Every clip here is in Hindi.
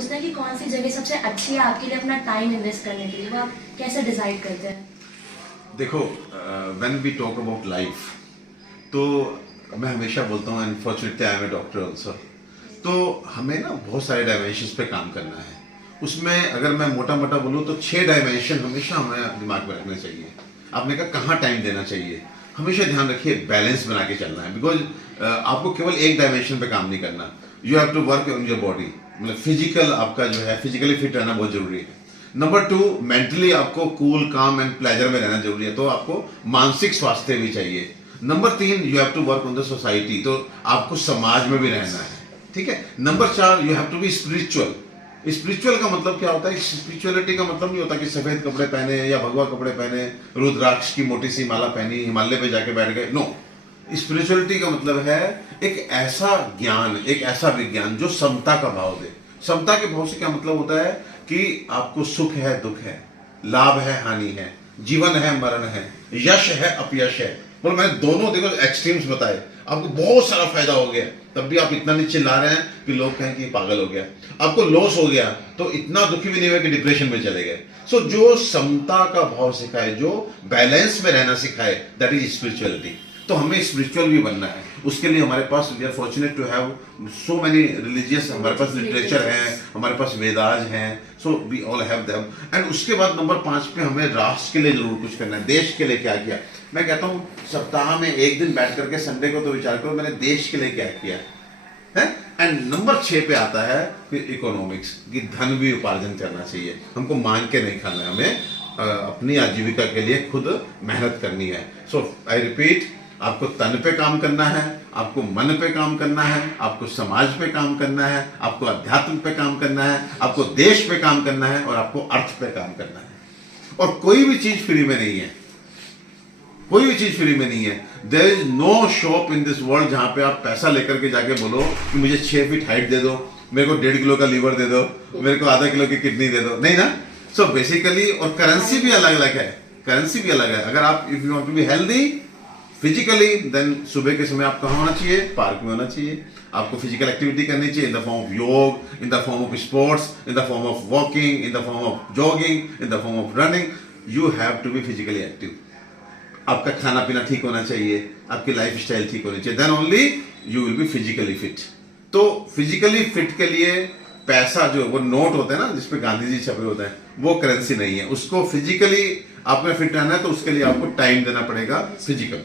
सोचते हैं कि कौन सी जगह सबसे अच्छी है आपके लिए अपना टाइम इन्वेस्ट करने के लिए, वो आप कैसे डिसाइड करते हैं? देखो, when we talk about life, तो मैं हमेशा बोलता हूँ, unfortunately I am a doctor also, तो हमें ना बहुत सारे डायमेंशंस पे काम करना है। उसमें अगर मैं मोटा मोटा बोलूँ तो 6 डायमेंशन हमेशा हमें दिमाग में रखने चाहिए। आपने कहा कहाँ टाइम देना चाहिए, हमेशा ध्यान रखिए बैलेंस बना के चलना है। बिकॉज आपको केवल एक डायमेंशन पे काम नहीं करना, you have to work on your body. मतलब फिजिकल आपका जो है, फिजिकली फिट रहना बहुत जरूरी है। नंबर 2, मेंटली आपको कूल काम एंड प्लेजर में रहना जरूरी है, तो आपको मानसिक स्वास्थ्य भी चाहिए। Number 3, you have to work on the society, तो आपको समाज में भी रहना है, ठीक है। Number 4, you have to be spiritual. Spiritual का मतलब क्या होता है? स्पिरिचुअलिटी का मतलब नहीं होता कि सफेद कपड़े पहने या भगवा कपड़े पहने, रुद्राक्ष की मोटी सी माला पहनी, हिमालय पे जाके बैठ गए। नो, स्पिरिचुअलिटी का मतलब है एक ऐसा ज्ञान, एक ऐसा विज्ञान जो समता का भाव दे। समता के भाव से क्या मतलब होता है कि आपको सुख है, दुख है, लाभ है, हानि है, जीवन है, मरण है, यश है, अपयश है। बोलो, मैंने दोनों देखो एक्सट्रीम्स बताए, आपको बहुत सारा फायदा हो गया, तब भी आप इतना नहीं चिल्ला रहे हैं कि लोग कहें कि पागल हो गया। आपको लॉस हो गया तो इतना दुखी भी नहीं हुआ कि डिप्रेशन में चले गए। सो जो समता का भाव सिखाए, जो बैलेंस में रहना सिखाए, दैट इज स्पिरिचुअलिटी। तो हमें स्पिरिचुअल भी बनना है। उसके लिए हमारे पास, we are fortunate to have so many religious, हमारे पास लिटरेचर है, हमारे पास वेदाज हैं, so we all have them. And उसके बाद नंबर 5 पे हमें राष्ट्र के लिए जरूर कुछ करना है। देश के लिए क्या किया? मैं कहता हूँ सप्ताह में एक दिन बैठ करके संडे को तो विचार करो मैंने देश के लिए क्या किया है। एंड नंबर 6 पे आता है फिर इकोनॉमिक्स, कि धन भी उपार्जन करना चाहिए, हमको मांग के नहीं खाना है, हमें अपनी आजीविका के लिए खुद मेहनत करनी है। सो आई रिपीट, आपको तन पे काम करना है, आपको मन पे काम करना है, आपको समाज पे काम करना है, आपको अध्यात्म पे काम करना है, आपको देश पे काम करना है, और आपको अर्थ पे काम करना है। और कोई भी चीज फ्री में नहीं है, कोई भी चीज फ्री में नहीं है। There is no shop in this world जहां पे आप पैसा लेकर के जाके बोलो कि मुझे 6 फीट हाइट दे दो, मेरे को 1.5 किलो का लीवर दे दो, मेरे को आधा किलो की किडनी दे दो, नहीं ना। सो बेसिकली, और करेंसी भी अलग अलग है, करेंसी भी अलग है। अगर आप, if you want to be healthy physically, then सुबह के समय आप कहाँ होना चाहिए? पार्क में होना चाहिए। आपको फिजिकल एक्टिविटी करनी चाहिए इन the form of yoga, in the form of sports, in the form of walking, in the form of jogging, in the form of running. You have to be physically active. आपका खाना पीना ठीक होना चाहिए, आपकी लाइफ स्टाइल ठीक होनी चाहिए, then only you will be physically fit. तो फिजिकली फिट के लिए पैसा, जो वो नोट होता है ना जिसपे गांधी जी छपे होते हैं, वो करेंसी नहीं है। उसको फिजिकली आपने फिट रहना है तो उसके लिए आपको टाइम देना पड़ेगा फिजिकल।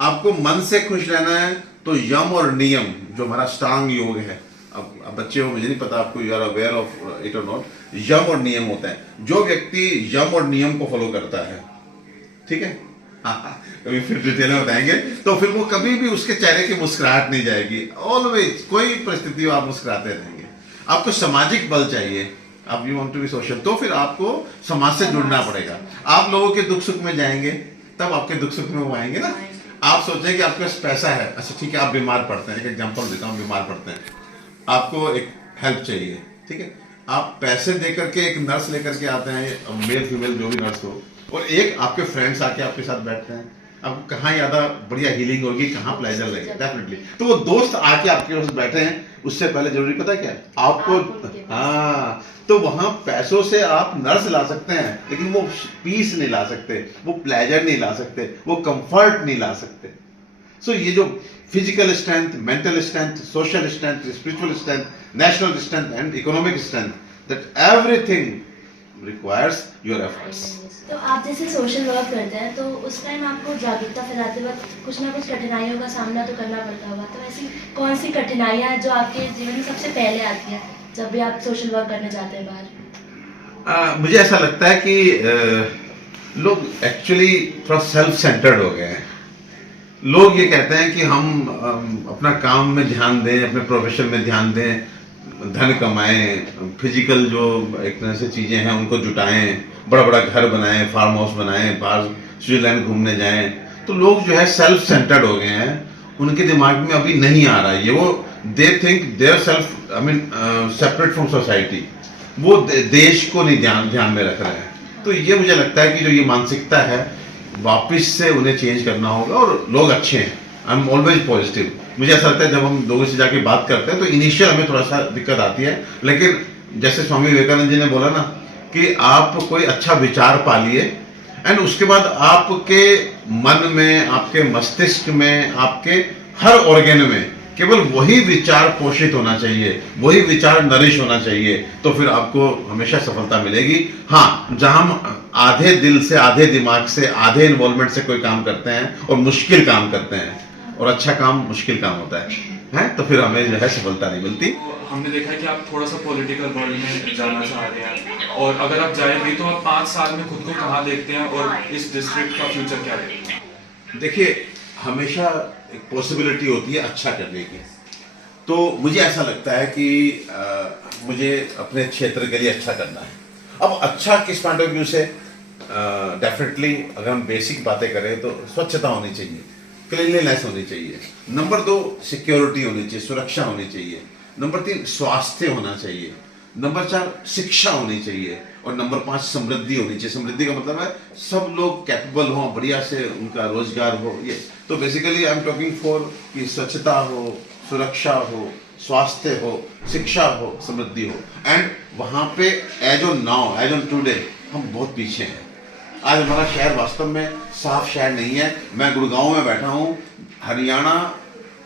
आपको मन से खुश रहना है तो यम और नियम, जो हमारा स्टांग योग है, अब बच्चे हो, मुझे नहीं पता आपको you are aware of it और नॉट, यम और नियम होता है। जो व्यक्ति यम और नियम को फॉलो करता है, ठीक है, कभी फिर डिटेल में बताएंगे, तो फिर वो कभी भी उसके चेहरे की मुस्कुराहट नहीं जाएगी। ऑलवेज, कोई परिस्थिति हो आप मुस्कुराते रहेंगे। आपको सामाजिक बल चाहिए, आप you want to be social, तो फिर आपको समाज से जुड़ना पड़ेगा। आप लोगों के दुख सुख में जाएंगे तब आपके दुख सुख में वो आएंगे ना। आप सोचें कि आपके पास पैसा है, अच्छा ठीक है, आप बीमार पड़ते हैं, एक एग्जांपल देता हूँ, बीमार पड़ते हैं, आपको एक हेल्प चाहिए, ठीक है, आप पैसे दे करके एक नर्स लेकर के आते हैं, मेल फीमेल जो भी नर्स हो, और एक आपके फ्रेंड्स आके आपके साथ बैठते हैं, आपको कहाँ ज्यादा बढ़िया हीलिंग होगी, कहाँ प्लेजर लगेगा? डेफिनेटली। तो वो दोस्त आके आपके पास बैठे हैं, उससे पहले जरूरी पता है क्या है? आपको, हाँ, तो वहां पैसों से आप नर्स ला सकते हैं, लेकिन वो पीस नहीं ला सकते, वो प्लेजर नहीं ला सकते, वो कंफर्ट नहीं ला सकते। सो ये जो physical strength, mental strength, social strength, spiritual strength, national strength and economic strength, that everything requires your efforts. तो आप जैसे सोशल वर्क करते हैं तो उस टाइम आपको जागरूकता फैलाते वक्त कुछ ना कुछ कठिनाइयों का सामना तो करना पड़ता होगा, तो ऐसी कौन सी कठिनाइयाँ हैं जो आपके जीवन में सबसे पहले आती है जब भी आप सोशल वर्क करने जाते हैं बाहर? मुझे ऐसा लगता है कि लोग एक्चुअली थोड़ा सेल्फ सेंटर्ड हो गए हैं। लोग ये कहते हैं कि हम अपना काम में ध्यान दें, अपने प्रोफेशन में ध्यान दें, धन कमाएं, फिजिकल जो एक तरह से चीजें हैं उनको जुटाएं, बड़ा बड़ा घर बनाएं, फार्म हाउस बनाएं, बाहर स्विट्जरलैंड घूमने जाएं। तो लोग जो है सेल्फ सेंटर्ड हो गए हैं, उनके दिमाग में अभी नहीं आ रहा है ये। वो they think their self, I mean separate from society, वो देश को नहीं ध्यान में रख रहे हैं। तो ये मुझे लगता है कि जो ये मानसिकता है वापस से उन्हें चेंज करना होगा। और लोग अच्छे हैं, आई एम ऑलवेज पॉजिटिव। मुझे ऐसा लगता है जब हम लोगों से जाके बात करते हैं तो इनिशियल हमें थोड़ा सा दिक्कत आती है, लेकिन जैसे स्वामी विवेकानंद जी ने बोला ना कि आप कोई अच्छा विचार पालिए एंड उसके बाद आपके मन में, आपके मस्तिष्क में, आपके हर ऑर्गेन में केवल वही विचार पोषित होना चाहिए, वही विचार नरिश होना चाहिए, तो फिर आपको हमेशा सफलता मिलेगी। हाँ, जहां हम आधे दिल से, आधे दिमाग से, आधे इन्वॉल्वमेंट से कोई काम करते हैं और मुश्किल काम करते हैं, और अच्छा काम मुश्किल काम होता है, तो फिर हमें जो है सफलता नहीं मिलती। हमने देखा है कि आप थोड़ा सा पॉलिटिकल वर्ल्ड में जाना चाह रहे हैं, और अगर आप जाएंगे तो आप 5 साल में खुद को कहाँ देखते हैं और इस डिस्ट्रिक्ट का फ्यूचर क्या है? देखिए, हमेशा एक पॉसिबिलिटी होती है अच्छा करने की। तो मुझे ऐसा लगता है कि मुझे अपने क्षेत्र के लिए अच्छा करना है। अब अच्छा किस पॉइंट ऑफ व्यू से? डेफिनेटली अगर हम बेसिक बातें करें तो स्वच्छता होनी चाहिए, क्लीनलीनेस होनी चाहिए। नंबर 2 सिक्योरिटी होनी चाहिए, सुरक्षा होनी चाहिए। नंबर 3 स्वास्थ्य होना चाहिए। नंबर 4 शिक्षा होनी चाहिए। और नंबर 5 समृद्धि होनी चाहिए। समृद्धि का मतलब है सब लोग कैपेबल हो, बढ़िया से उनका रोजगार हो। ये तो basically I am talking for कि स्वच्छता हो, सुरक्षा हो, स्वास्थ्य हो, शिक्षा हो, समृद्धि हो। एंड वहां पे as on now, as on today हम बहुत पीछे हैं। आज हमारा शहर वास्तव में साफ शहर नहीं है। मैं गुड़गांव में बैठा हूँ, हरियाणा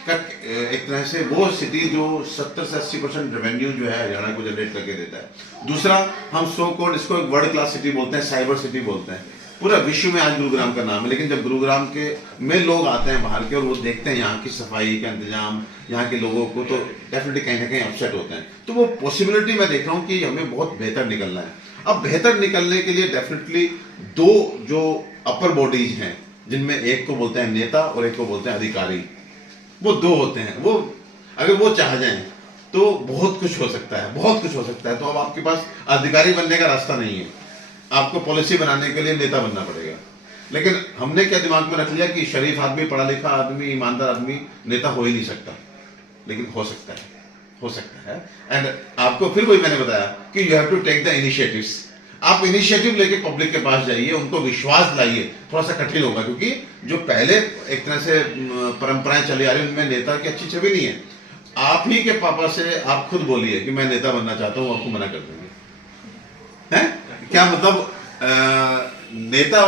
का एक तरह से वो सिटी जो 70 से 80% रेवेन्यू जो है हरियाणा को जनरेट करके देता है। दूसरा, हम सो कॉल्ड इसको एक वर्ल्ड क्लास सिटी बोलते हैं, साइबर सिटी बोलते हैं। पूरा विश्व में आज गुरुग्राम का नाम है। लेकिन जब गुरुग्राम के में लोग आते हैं बाहर के और वो देखते हैं यहाँ की सफाई का इंतजाम, यहाँ के लोगों को, तो डेफिनेटली कहीं ना कहीं अपसेट होते हैं। तो वो पॉसिबिलिटी मैं देख रहा हूँ कि हमें बहुत बेहतर निकलना है। अब बेहतर निकलने के लिए डेफिनेटली 2 जो अपर बॉडीज हैं, जिनमें एक को बोलते हैं नेता और एक को बोलते हैं अधिकारी, वो 2 होते हैं। वो अगर वो चाह जाएं तो बहुत कुछ हो सकता है, बहुत कुछ हो सकता है। तो अब आपके पास अधिकारी बनने का रास्ता नहीं है, आपको पॉलिसी बनाने के लिए नेता बनना पड़ेगा। लेकिन हमने क्या दिमाग में रख लिया कि शरीफ आदमी, पढ़ा लिखा आदमी, ईमानदार आदमी नेता हो ही नहीं सकता। लेकिन हो सकता है, हो सकता है। एंड आपको फिर वही मैंने बताया कि you have to take the initiatives. आप इनिशिएटिव लेके पब्लिक के पास जाइए, उनको विश्वास लाइए। थोड़ा सा कठिन होगा क्योंकि जो पहले एक तरह से परंपराएं चली आ रही है उनमें नेता की अच्छी छवि नहीं है। आप ही के पापा से आप खुद बोलिए कि मैं नेता बनना चाहता हूँ, आपको मना कर देंगे। हैं? क्या मतलब नेता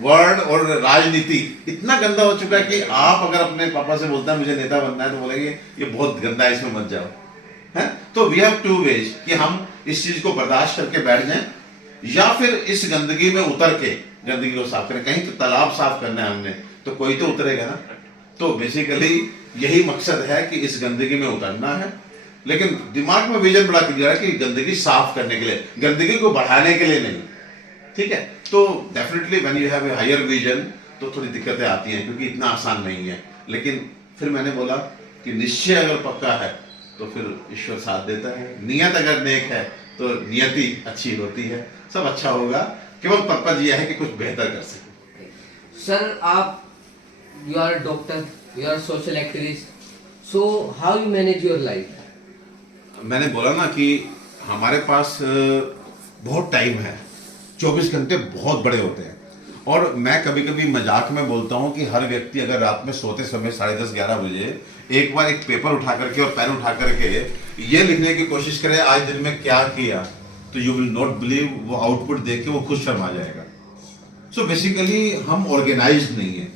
वर्ड और राजनीति इतना गंदा हो चुका है कि आप अगर अपने पापा से बोलते हैं मुझे नेता बनना है तो बोलेंगे ये बहुत गंदा है, इसमें मत जाओ। है? तो वी हैव 2 वेज कि हम इस चीज को बर्दाश्त करके बैठ जाएं या फिर इस गंदगी में उतर के गंदगी को साफ करें। कहीं तो तालाब साफ करना है हमने, तो कोई तो उतरेगा ना। तो बेसिकली यही मकसद है कि इस गंदगी में उतरना है। लेकिन दिमाग में विजन बड़ा क्लियर है कि गंदगी साफ करने के लिए, गंदगी को बढ़ाने के लिए नहीं। ठीक है? तो definitely when you have a higher vision तो थोड़ी दिक्कतें आती हैं क्योंकि इतना आसान नहीं है। लेकिन फिर मैंने बोला कि निश्चय अगर पक्का है तो फिर ईश्वर साथ देता है। नियत अगर नेक है तो नियति अच्छी होती है, सब अच्छा होगा। केवल पर्पज यह है कि कुछ बेहतर कर सके। सर, आप you are doctor, you are social activist, so how you manage your life? मैंने बोला ना कि हमारे पास बहुत टाइम है, 24 घंटे बहुत बड़े होते हैं। और मैं कभी कभी मजाक में बोलता हूँ कि हर व्यक्ति अगर रात में सोते समय 10:30-11 बजे एक बार एक पेपर उठा करके और पेन उठा करके ये लिखने की कोशिश करे आज दिन में क्या किया, तो यू विल नॉट बिलीव, वो आउटपुट देख के वो खुश शर्मा जाएगा। सो बेसिकली हम ऑर्गेनाइज्ड नहीं है।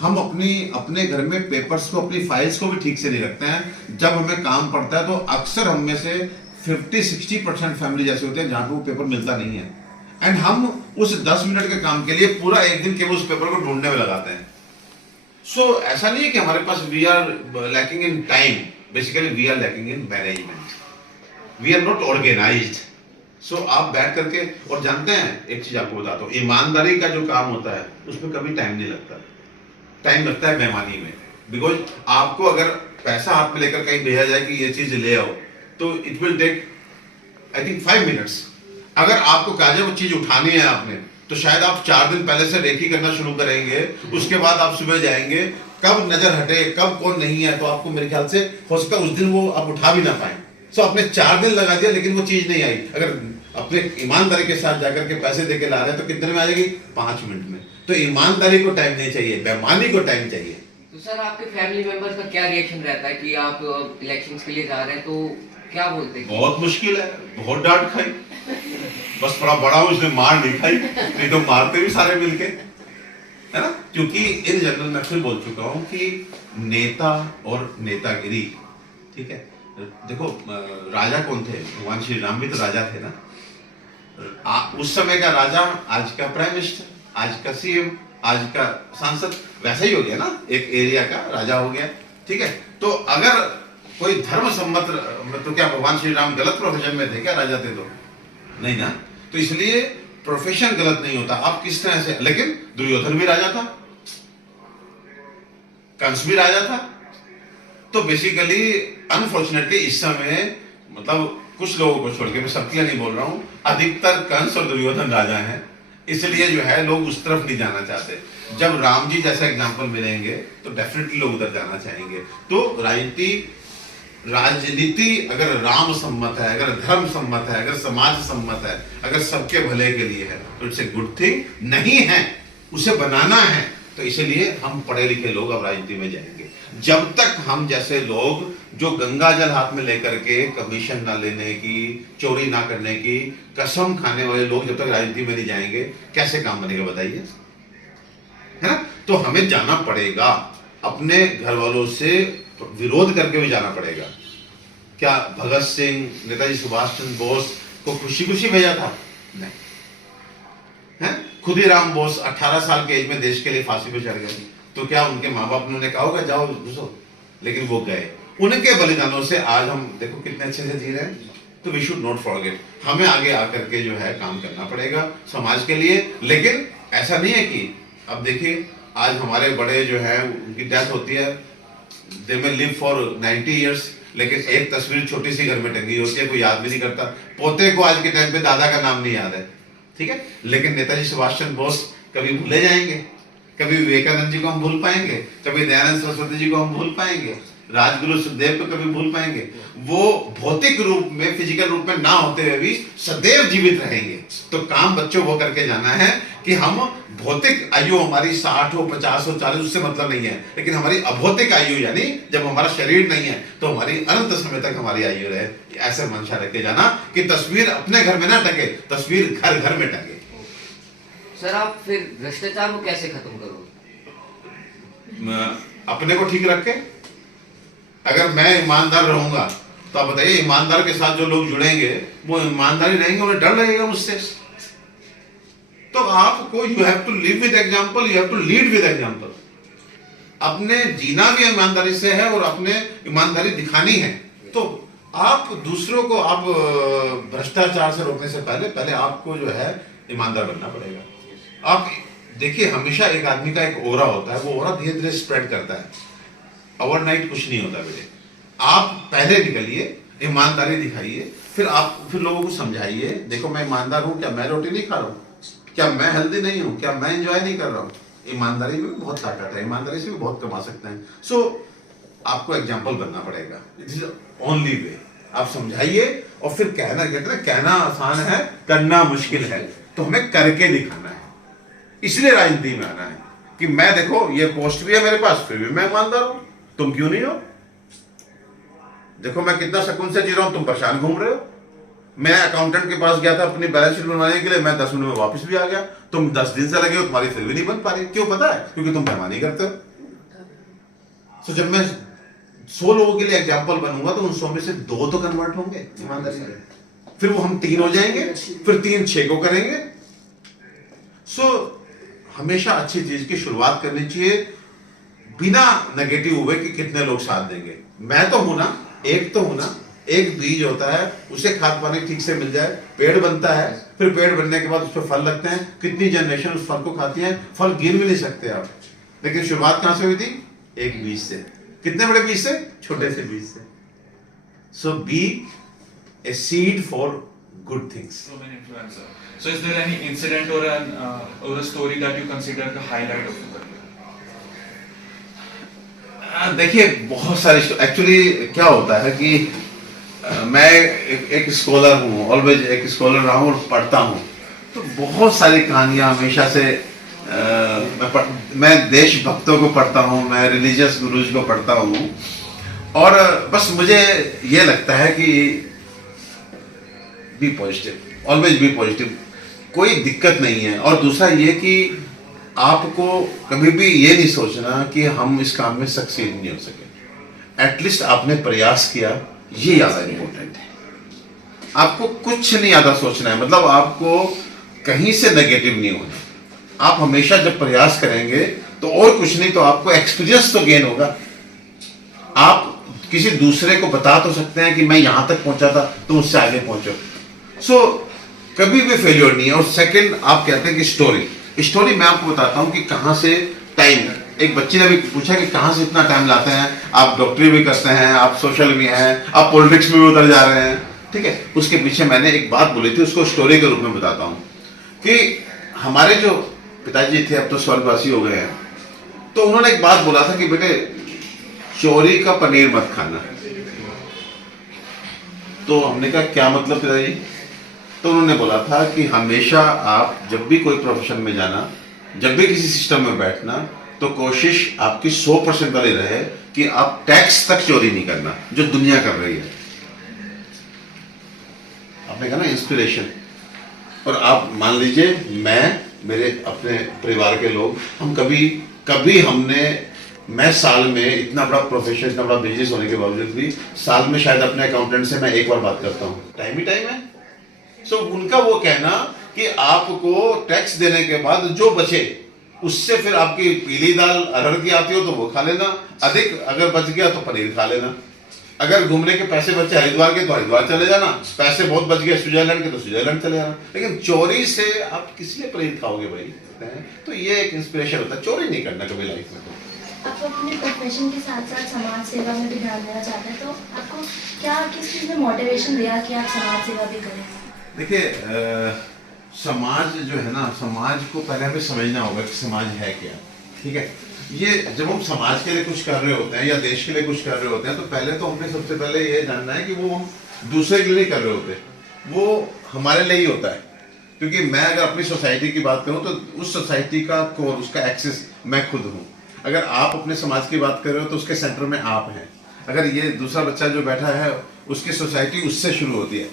हम अपने घर में पेपर्स को, अपनी फाइल्स को भी ठीक से नहीं रखते हैं। जब हमें काम पड़ता है तो अक्सर हम में से 50-60% फैमिली जैसे होते हैं जहां पे वो पेपर मिलता नहीं है। एंड हम उस 10 मिनट के काम के लिए पूरा एक दिन केवल उस पेपर को ढूंढने में लगाते हैं। सो ऐसा नहीं है कि हमारे पास we are lacking in time, basically we are lacking in management, we are not organised. So आप बैठ करके, और जानते हैं एक चीज आपको बताता हूँ, ईमानदारी का जो काम होता है उसमें कभी टाइम नहीं लगता। टाइम लगता है बेईमानी में। बिकॉज आपको अगर पैसा हाथ में लेकर कहीं भेजा जाए कि ये चीज ले आओ तो it will take I think 5 minutes. अगर आपको कहा जाए वो चीज उठानी है आपने, तो शायद आप 4 दिन पहले से रेकी करना शुरू करेंगे। उसके बाद आप सुबह जाएंगे, कब नजर हटे कब कौन नहीं है, तो आपको मेरे ख्याल से हो सकता है उस दिन वो आप उठा भी ना पाए। सो आपने 4 दिन लगा दिया लेकिन वो चीज नहीं आई। अगर अपने ईमानदारी के साथ जाकर के पैसे देके ला रहे हैं तो कितने में आ जाएगी? 5 मिनट में। तो ईमानदारी को टाइम नहीं चाहिए, बेईमानी को टाइम चाहिए। तो सर, आपके फैमिली मेंबर्स का क्या रिएक्शन रहता है कि आप इलेक्शंस के लिए जा रहे हैं, तो क्या बोलते? बहुत मुश्किल है, बहुत डांट खाई, बस थोड़ा बड़ा हूं इसने मार नहीं खाई, नहीं तो मारते भी सारे मिलके, है ना। क्योंकि इन जनरल मैं फिर बोल चुका हूं कि नेता और नेतागिरी, ठीक है। देखो राजा कौन थे? भगवान श्री राम भी तो राजा थे ना। उस समय का राजा आज का प्राइम मिनिस्टर, आज का सीएम, आज का सांसद, वैसा ही हो गया ना, एक एरिया का राजा हो गया, ठीक है। तो अगर कोई धर्म सम्मत, तो क्या भगवान श्री राम गलत प्रोफेशन में थे क्या? राजा थे तो नहीं ना। तो इसलिए प्रोफेशन गलत नहीं होता, आप किस तरह से। लेकिन दुर्योधन भी राजा था, कंस भी राजा था। तो बेसिकली अनफॉर्चुनेटली इस समय, मतलब कुछ लोगों को छोड़ के, मैं सबके लिए नहीं बोल रहा हूं, अधिकतर कंस और दुर्योधन राजा हैं। इसलिए जो है लोग उस तरफ नहीं जाना चाहते। जब राम जी जैसा एग्जाम्पल मिलेंगे तो डेफिनेटली लोग उधर जाना चाहेंगे। तो राजनीति अगर राम सम्मत है, अगर धर्म सम्मत है, अगर समाज सम्मत है, अगर सबके भले के लिए है, तो इट्स ए गुड थिंग। नहीं है, उसे बनाना है, तो इसलिए हम पढ़े लिखे लोग अब राजनीति में जाएंगे। जब तक हम जैसे लोग जो गंगा जल हाथ में लेकर के कमीशन ना लेने की, चोरी ना करने की कसम खाने वाले लोग जब तक राजनीति में नहीं जाएंगे, कैसे काम बनेगा बताइए, है ना। तो हमें जाना पड़ेगा, अपने घर वालों से विरोध करके भी जाना पड़ेगा। क्या भगत सिंह, नेताजी सुभाष चंद्र बोस को खुशी खुशी भेजा था? नहीं, है। खुदीराम बोस 18 साल के एज में देश के लिए फांसी पे चढ़ गए, तो क्या उनके माँ बाप ने कहा होगा जाओ घुसो? लेकिन वो गए। उनके बलिदानों से आज हम देखो कितने अच्छे से जी रहे हैं। तो वी शुड नॉट फॉरगेट, हमें आगे आकर के जो है काम करना पड़ेगा समाज के लिए। लेकिन ऐसा नहीं है कि अब देखिए आज हमारे बड़े जो है उनकी डेथ होती है, दे में लिव फॉर 90 ईयर्स, लेकिन एक तस्वीर छोटी सी घर में टंगी होती है, कोई याद भी नहीं करता। पोते को आज के टाइम पे दादा का नाम नहीं याद है, ठीक है। लेकिन नेताजी सुभाष चंद्र बोस कभी भूले जाएंगे, कभी विवेकानंद जी को हम भूल पाएंगे, कभी दयानंद सरस्वती जी को हम भूल पाएंगे, राजगुरु सुखदेव को कभी भूल पाएंगे। वो भौतिक रूप में, फिजिकल रूप में ना होते हुए भी सदैव जीवित रहेंगे। तो काम बच्चों वो करके जाना है कि हम भौतिक आयु हमारी 60 हो, 50 हो, 40, उससे मतलब नहीं है। लेकिन हमारी अभौतिक आयु, यानी जब हमारा शरीर नहीं है तो हमारी अनंत समय तक हमारी आयु रहे, ऐसे मंशा रखे जाना कि तस्वीर अपने घर में ना टके, तस्वीर घर घर में टके। सर आप फिर भ्रष्टाचार को कैसे खत्म करोगे? अपने को ठीक रख के, अगर मैं ईमानदार रहूंगा तो आप बताइए, ईमानदार के साथ जो लोग जुड़ेंगे वो ईमानदारी रहेंगे, उन्हें डर लगेगा मुझसे। तो आपको you have to live with example, you have to lead with example. अपने जीना भी ईमानदारी से है और अपने ईमानदारी दिखानी है। तो आप दूसरों को, आप भ्रष्टाचार से रोकने से पहले आपको जो है ईमानदार बनना पड़ेगा। आप देखिए, हमेशा एक आदमी का एक ओरा होता है, वो ओरा धीरे धीरे स्प्रेड करता है, ओवरनाइट कुछ नहीं होता बेटे। आप पहले निकलिए, ईमानदारी दिखाइए, फिर लोगों को समझाइए, देखो मैं ईमानदार हूं, क्या मैं रोटी नहीं खा रहा हूँ, क्या मैं हेल्दी नहीं हूं, क्या मैं एंजॉय नहीं कर रहा हूँ। ईमानदारी में भी बहुत ताकत है, ईमानदारी से भी बहुत कमा सकते हैं। सो आपको एग्जाम्पल बनना पड़ेगा, इट इज ओनली वे। आप समझाइए और फिर कहना, कहते हैं कहना आसान है, करना मुश्किल है। तो हमें करके दिखाना है, इसलिए राजनीति में आना है कि मैं देखो ये पोस्ट भी है मेरे पास, फिर भी मैं ईमानदार हूं, तुम क्यों नहीं हो? देखो मैं कितना सुकून से जी रहा हूं, तुम परेशान घूम रहे हो। मैं अकाउंटेंट के पास गया था अपनी बैलेंस शीट बनवाने के लिए, मैं 10 मिनट में वापस भी आ गया। तुम 10 दिन से लगे हो, तुम्हारी फिर भी नहीं बन पा रही। क्यों? पता है, क्योंकि तुम बेईमानी करते हो। तो जब मैं 100 लोगों के लिए एग्जाम्पल बनूंगा तो उन 100 में से 2 तो कन्वर्ट होंगे ईमानदारी से, फिर वो हम 3 हो जाएंगे, फिर 3 6 को करेंगे। सो हमेशा अच्छी चीज की शुरुआत करनी चाहिए, बिना नेगेटिव हुए कि कितने लोग साथ देंगे। मैं तो हूं ना, एक तो हूं ना। एक बीज होता है, उसे खाद पानी ठीक से मिल जाए, पेड़ बनता है, फिर पेड़ बनने के बाद उस पर फल लगते हैं। कितनी जनरेशन उस फल को खाती है, फल गिन भी नहीं सकते आप। लेकिन शुरुआत कहां से हुई थी? एक बीज से। कितने बड़े बीज से? छोटे से बीज से। So be a seed for good things. So is there any incident or a story that you consider the highlight of your career? देखिए बहुत सारी, एक्चुअली क्या होता है कि मैं एक स्कॉलर हूँ, ऑलवेज एक स्कॉलर रहा हूँ और पढ़ता हूँ। तो बहुत सारी कहानियाँ हमेशा से मैं देशभक्तों को पढ़ता हूँ, मैं रिलीजियस गुरुज को पढ़ता हूँ। और बस मुझे ये लगता है कि be positive, always be positive, कोई दिक्कत नहीं है। और दूसरा ये कि आपको कभी भी ये नहीं सोचना कि हम इस काम में सक्सीड नहीं हो सके। एटलीस्ट आपने प्रयास किया, ये ज़्यादा इम्पोर्टेंट है। आपको कुछ नहीं ज़्यादा सोचना है, मतलब आपको कहीं से नेगेटिव नहीं होना। आप हमेशा जब प्रयास करेंगे तो और कुछ नहीं तो आपको एक्सपीरियंस तो गेन होगा। आप किसी दूसरे को बता तो सकते हैं कि मैं यहां तक पहुंचा था, तो उससे आगे पहुंचो। सो कभी भी फेलियर नहीं है। और सेकंड, आप कहते हैं कि स्टोरी मैं आपको बताता हूं कि कहां से टाइम, एक बच्ची ने भी पूछा कि कहां से इतना टाइम लाते हैं आप, डॉक्टरी भी करते हैं, आप सोशल भी हैं, आप पॉलिटिक्स में भी उतर जा रहे हैं, ठीक है। उसके पीछे मैंने एक बात बोली थी, उसको स्टोरी के रूप में बताता हूं कि हमारे जो पिताजी थे, अब तो स्वर्गवासी हो गए हैं, तो उन्होंने एक बात बोला था कि बेटे चोरी का पनीर मत खाना। तो हमने कहा क्या मतलब पिताजी? तो उन्होंने बोला था कि हमेशा आप जब भी कोई प्रोफेशन में जाना, जब भी किसी सिस्टम में बैठना, तो कोशिश आपकी 100% वाली रहे कि आप टैक्स तक चोरी नहीं करना जो दुनिया कर रही है। आपने कहा ना इंस्पिरेशन। और आप मान लीजिए मैं, मेरे अपने परिवार के लोग, हम कभी हमने, मैं साल में इतना बड़ा प्रोफेशन, इतना बड़ा बिजनेस होने के बावजूद भी साल में शायद अपने अकाउंटेंट से मैं एक बार बात करता हूँ। टाइम ही टाइम है। सो उनका वो कहना कि आपको टैक्स देने के बाद जो बचे उससे फिर आपकी पीली दाल अरहर की आती हो तो वो खा लेना, अधिक अगर बच गया तो पनीर खा लेना, अगर घूमने के पैसे बचे हरिद्वार के तो हरिद्वार चले जाना, पैसे बहुत बच गए स्विट्जरलैंड के तो स्विट्जरलैंड चले जाना। लेकिन चोरी से आप किस लिए पनीर खाओगे भाई? तो ये एक इंस्पिरेशन होता है, चोरी नहीं करना कभी लाइफ में। आप अपने प्रोफेशन के साथ साथ समाज सेवा में भी ध्यान देना चाहते हैं, तो आपको क्या, किस चीज़ में मोटिवेशन दिया कि आप समाज सेवा भी करें? देखिए समाज जो है ना, समाज को पहले हमें समझना होगा कि समाज है क्या, ठीक है। ये जब हम समाज के लिए कुछ कर रहे होते हैं या देश के लिए कुछ कर रहे होते हैं, तो पहले तो हमें सबसे पहले ये जानना है कि वो हम दूसरे के लिए नहीं कर रहे होते, वो हमारे लिए ही होता है। क्योंकि मैं अगर अपनी सोसाइटी की बात करूं तो उस सोसाइटी का कोर, उसका एक्सेस मैं खुद हूं। अगर आप अपने समाज की बात कर रहे हो तो उसके सेंटर में आप हैं। अगर ये दूसरा बच्चा जो बैठा है, उसकी सोसाइटी उससे शुरू होती है।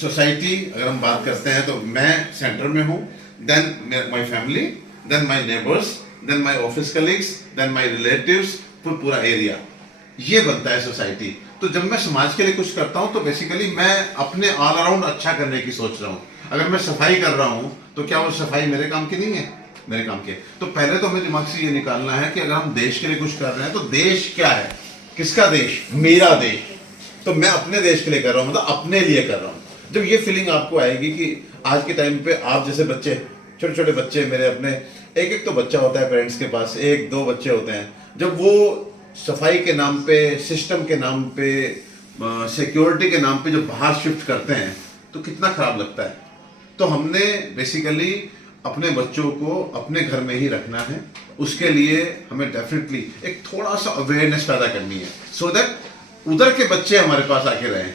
सोसाइटी अगर हम बात करते हैं तो मैं सेंटर में हूँ, then my family, then my neighbours, then my office colleagues, then my relatives, फिर पूरा एरिया, ये बनता है सोसाइटी। तो जब मैं समाज के लिए कुछ करता हूँ तो बेसिकली मैं अपने ऑल अराउंड अच्छा करने की सोच रहा हूँ। अगर मैं सफाई कर रहा हूँ तो क्या वो सफाई मेरे काम की नहीं है? मेरे काम की। तो पहले तो हमें दिमाग से ये निकालना है कि अगर हम देश के लिए कुछ कर रहे हैं तो देश क्या है? किसका देश? मेरा देश। तो मैं अपने देश के लिए कर रहा हूँ, मतलब अपने लिए कर रहा हूँ। जब ये फीलिंग आपको आएगी कि आज के टाइम पे आप जैसे बच्चे, छोटे छोटे बच्चे, मेरे अपने एक तो बच्चा होता है पेरेंट्स के पास, 1-2 बच्चे होते हैं, जब वो सफाई के नाम पे, सिस्टम के नाम पे, सिक्योरिटी के नाम पे जो बाहर शिफ्ट करते हैं तो कितना खराब लगता है। तो हमने बेसिकली अपने बच्चों को अपने घर में ही रखना है। उसके लिए हमें डेफिनेटली एक थोड़ा सा अवेयरनेस पैदा करनी है, सो दैट उधर के बच्चे हमारे पास आके रहें।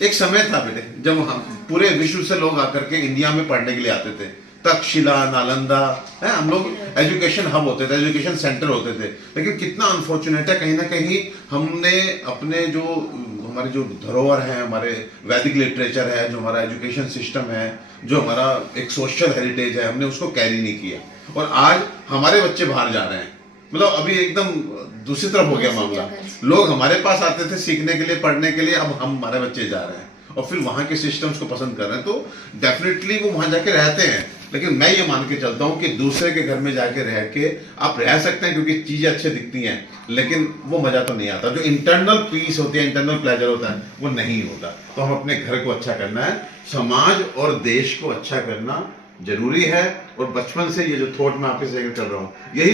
एक समय था बेटे जब हम पूरे विश्व से लोग आकर के इंडिया में पढ़ने के लिए आते थे, तक्षशिला, नालंदा है, हम लोग एजुकेशन हब होते थे, एजुकेशन सेंटर होते थे। लेकिन कितना अनफॉर्चुनेट है, कहीं ना कहीं हमने अपने जो हमारे जो धरोहर है, हमारे वैदिक लिटरेचर है, जो हमारा एजुकेशन सिस्टम है, जो हमारा एक सोशल हेरिटेज है, हमने उसको कैरी नहीं किया। और आज हमारे बच्चे बाहर जा रहे हैं, मतलब अभी एकदम दूसरी तरफ हो गया मामला। लोग हमारे पास आते थे सीखने के लिए, पढ़ने के लिए, अब हमारे बच्चे जा रहे हैं और फिर वहाँ के सिस्टम्स को पसंद कर रहे हैं। तो डेफिनेटली वो वहाँ जाके रहते हैं, लेकिन मैं ये मान के चलता हूँ कि दूसरे के घर में जाके रह के आप रह सकते हैं क्योंकि चीज़ें अच्छी दिखती हैं, लेकिन वो मज़ा तो नहीं आता। जो इंटरनल पीस होती है, इंटरनल प्लेजर होता है, वो नहीं होता। तो हम अपने घर को अच्छा करना है, समाज और देश को अच्छा करना जरूरी है। और बचपन से ये जो थॉट मैं आपके शेयर कर रहा हूँ, यही